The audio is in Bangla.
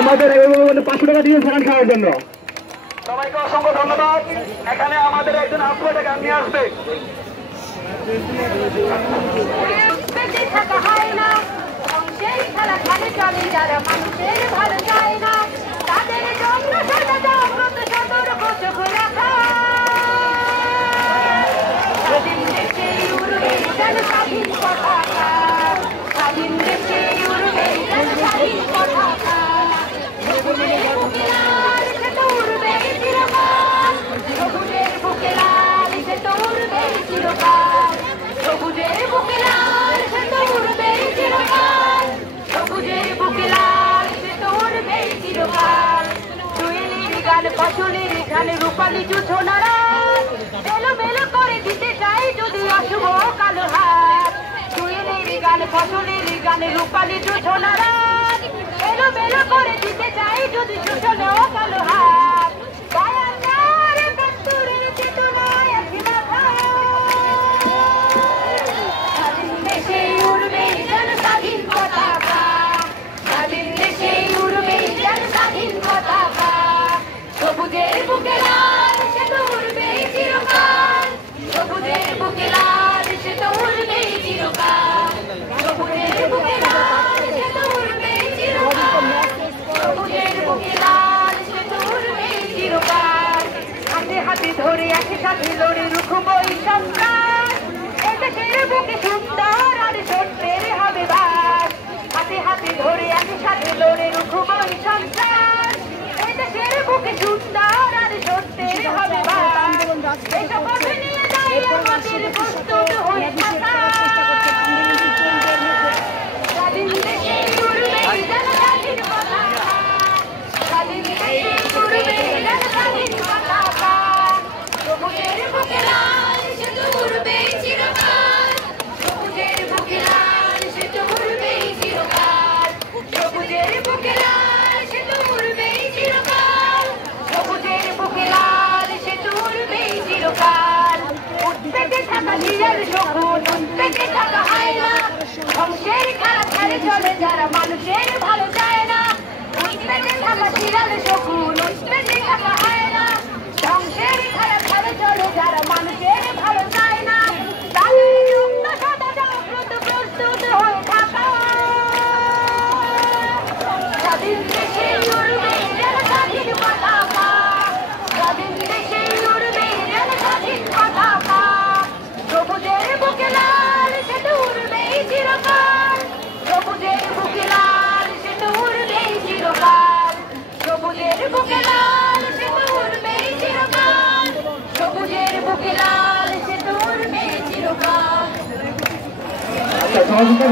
আমাদের 500 টাকা দিয়ে সেখানে খাওয়ার জন্য। সবাইকে অসংখ্য ধন্যবাদ। এখানে আমাদের একজন আত্মীয় গান নিয়ে আসবে। যারা মানুষের ভালো চায় না তাদের জন্য স্বাধীন দেশে উড়বে স্বাধীন পতাকা, স্বাধীন দেশে উড়বে স্বাধীন পতাকা। সবুজের বুকে লাল সে তো উড়বে চিরকাল, সবুজের বুকে লাল সে তো উড়বে চিরকাল, সবুজের বুকে লাল সে তো উড়বে চিরকাল, সবুজের বুকে লাল সে তো উড়বে চিরকাল। জুয়েলির গান ফসলের গান রূপালী জোছনারা এলোমেলো করে দিতে চাই যদি অশুভ কালো হাত। জুয়েলির গান ফসলের গান রূপালী জোছনারা এলোমেলো করে দিতে চাই যদি শোষণ কালো হাত। বায়ান্নর একাত্তরের চেতনায় আছি মাথা, স্বাধীন দেশে উড়বে যেন স্বাধীন পতাকা, স্বাধীন দেশে উড়বে যেন স্বাধীন পতাকা। সবুজের বুকে লাল সে তো উড়বে চিরকাল, সবুজের বুকে লাল সে তো উড়বে চিরকাল, সবুজের বুকে লাল সে তো উড়বে চিরকাল, সবুজের বুকে লাল সে তো উড়বে চিরকাল। হাতে হাতে ধরে একসাথে লড়ে রুখবো এই সংগ্রাম, এদেশের বুকে সুন্দর আর সত্যের হবে বাস। হাতে হাতে ধরে একসাথে লড়ে রুখবো এই সংগ্রাম, এদেশের বুকে সুন্দর আর সত্যের হবে বাস। এই শপথ নিয়ে যাই আমাদের প্রস্তুত হয়ে থাকা, স্বাধীন দেশে উড়বে যেন স্বাধীন পতাকা, স্বাধীন দেশে উড়বে যেন স্বাধীন পতাকা। সবুজের বুকে লাল সে তো উড়বে চিরকাল, সবুজের বুকে লাল সে তো উড়বে চিরকাল, সবুজের বুকে লাল সে তো উড়বে চিরকাল, সবুজের বুকে লাল সে তো উড়বে চিরকাল। উঠতে থাকা নিজের শকুন উঠতে থাকা হয় না, ধ্বংসের খেলা খেলে চলে যারা মানুষের ভালো চায় না। উঠতে থাকা শিরাল শকুন উঠতে থাকা হয় না, ধ্বংসের খেলা খেলে চলে যারা মানুষের ভালো চায় না। তাদের জন্য সদা জাগ্রত প্রস্তুত হয়ে থাকা, স্বাধীন দেশে উড়বে যেন স্বাধীন পতাকা, স্বাধীন দেশে উড়বে যেন স্বাধীন পতাকা। সবুজের বুকে লাল সে তো উড়বে চিরকাল, সবুজের বুকে লাল সে তো উড়বে চিরকাল, সবুজের বুকে লাল সে তো উড়বে চিরকাল, সবুজের বুকে লাল সে তো উড়বে চিরকাল। আচ্ছা, সহযোগিতা